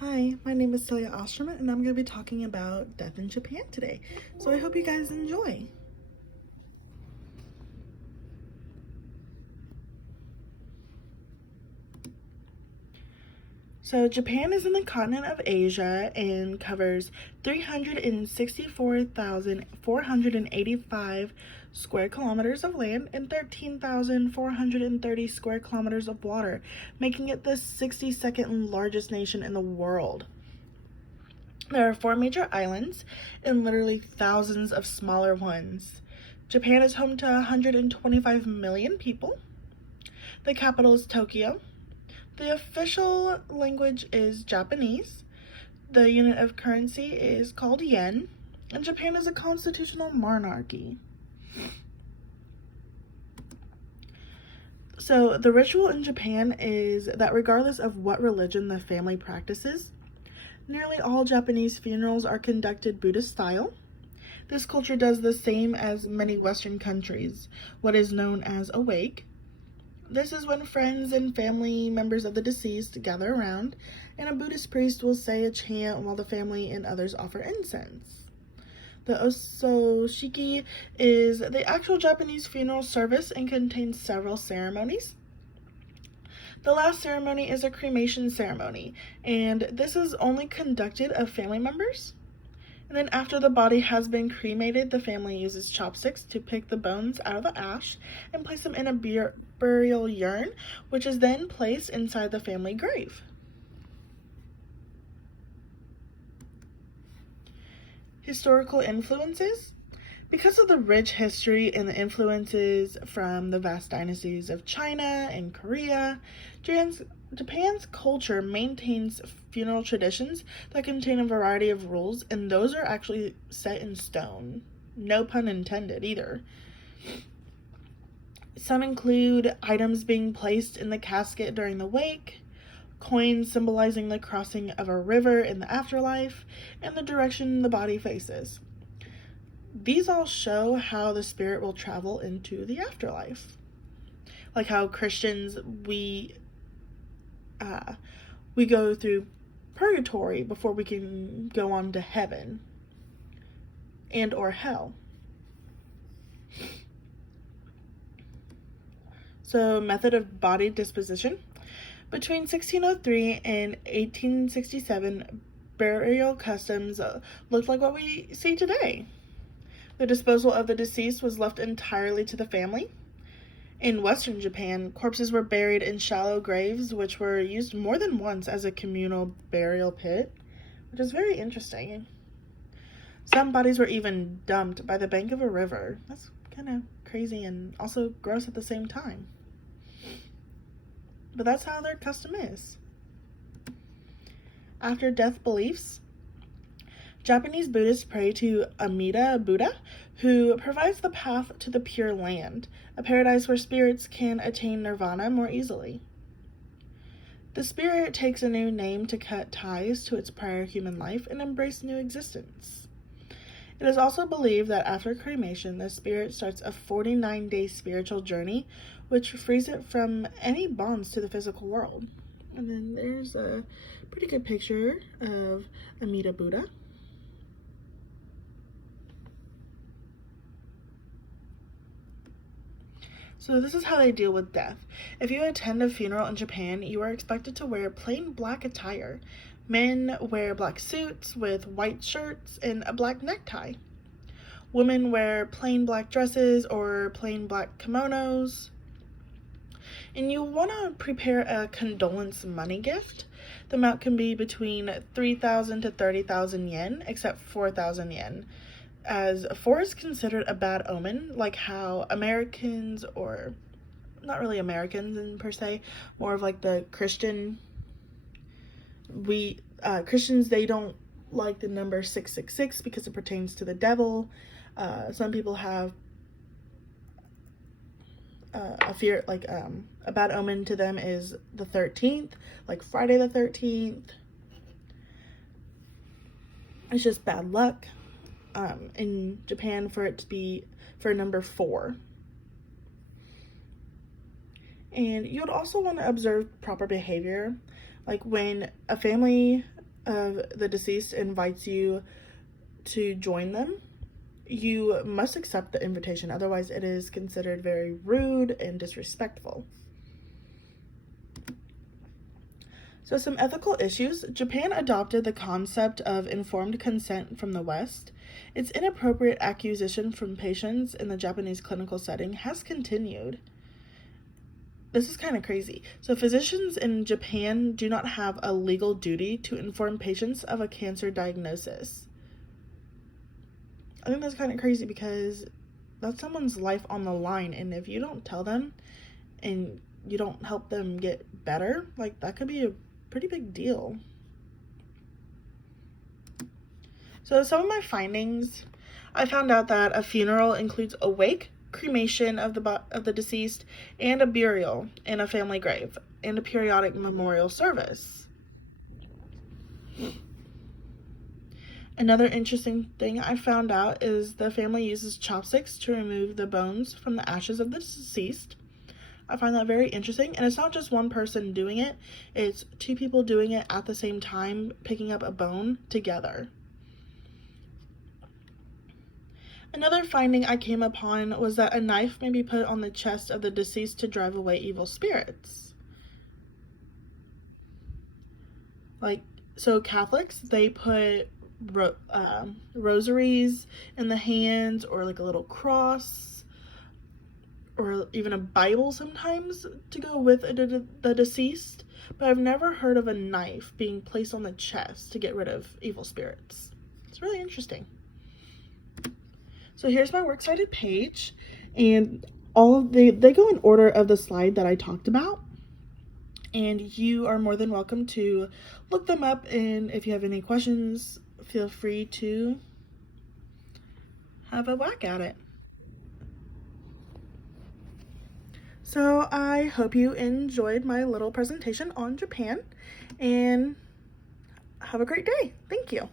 Hi, my name is Celia Osterman, and I'm going to be talking about death in Japan today. So I hope you guys enjoy. So Japan is in the continent of Asia and covers 364,485 square kilometers of land and 13,430 square kilometers of water, making it the 62nd largest nation in the world. There are 4 major islands and literally thousands of smaller ones. Japan is home to 125 million people. The capital is Tokyo. The official language is Japanese. The unit of currency is called yen. And Japan is a constitutional monarchy. So the ritual in Japan is that regardless of what religion the family practices, nearly all Japanese funerals are conducted Buddhist style. This culture does the same as many Western countries, what is known as a wake. This is when friends and family members of the deceased gather around, and a Buddhist priest will say a chant while the family and others offer incense. The ososhiki is the actual Japanese funeral service and contains several ceremonies. The last ceremony is a cremation ceremony, and this is only conducted of family members. And then after the body has been cremated, the family uses chopsticks to pick the bones out of the ash and place them in a burial urn, which is then placed inside the family grave. Historical influences. Because of the rich history and the influences from the vast dynasties of China and Korea, Japan's culture maintains funeral traditions that contain a variety of rules, and those are actually set in stone. No pun intended either. Some include items being placed in the casket during the wake, coins symbolizing the crossing of a river in the afterlife, and the direction the body faces. These all show how the spirit will travel into the afterlife. Like how Christians, we go through purgatory before we can go on to heaven and or hell. So, method of body disposition. Between 1603 and 1867, burial customs looked like what we see today. The disposal of the deceased was left entirely to the family. In Western Japan, corpses were buried in shallow graves, which were used more than once as a communal burial pit, which is very interesting. Some bodies were even dumped by the bank of a river. That's kind of crazy and also gross at the same time. But that's how their custom is. After death beliefs, Japanese Buddhists pray to Amida Buddha, who provides the path to the Pure Land, a paradise where spirits can attain nirvana more easily. The spirit takes a new name to cut ties to its prior human life and embrace new existence. It is also believed that after cremation, the spirit starts a 49-day spiritual journey, which frees it from any bonds to the physical world. And then there's a pretty good picture of Amida Buddha. So this is how they deal with death. If you attend a funeral in Japan, you are expected to wear plain black attire. Men wear black suits with white shirts and a black necktie. Women wear plain black dresses or plain black kimonos. And you want to prepare a condolence money gift. The amount can be between 3,000 to 30,000 yen, except 4,000 yen. As 4 is considered a bad omen, like how Americans, or not really Americans in per se, more of like the Christians, they don't like the number 666 because it pertains to the devil. Some people have a fear, like a bad omen to them is the 13th, like Friday the 13th. It's just bad luck. In Japan, for it to be for number 4. And you would also want to observe proper behavior, like when a family of the deceased invites you to join them, you must accept the invitation, otherwise it is considered very rude and disrespectful. So some ethical issues. Japan adopted the concept of informed consent from the West. Its inappropriate accusation from patients in the Japanese clinical setting has continued. This is kind of crazy. So physicians in Japan do not have a legal duty to inform patients of a cancer diagnosis. I think that's kind of crazy because that's someone's life on the line, and if you don't tell them and you don't help them get better, like, that could be a pretty big deal. So some of my findings, I found out that a funeral includes a wake, cremation of the deceased, and a burial in a family grave, and a periodic memorial service. Another interesting thing I found out is the family uses chopsticks to remove the bones from the ashes of the deceased. I find that very interesting, and it's not just one person doing it, it's two people doing it at the same time, picking up a bone together. Another finding I came upon was that a knife may be put on the chest of the deceased to drive away evil spirits. Like, so Catholics, they put rosaries in the hands, or like a little cross, or even a Bible sometimes to go with the deceased, but I've never heard of a knife being placed on the chest to get rid of evil spirits. It's really interesting. So here's my works cited page, and they go in order of the slide that I talked about, and you are more than welcome to look them up, and if you have any questions, feel free to have a whack at it. So I hope you enjoyed my little presentation on Japan, and have a great day. Thank you.